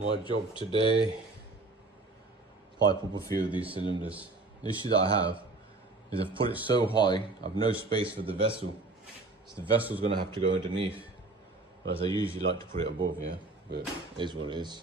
My job today, pipe up a few of these cylinders. The issue that I have is I've put it so high, I've no space for the vessel. So the vessel's gonna have to go underneath. Whereas I usually like to put it above, yeah, but it is what it is.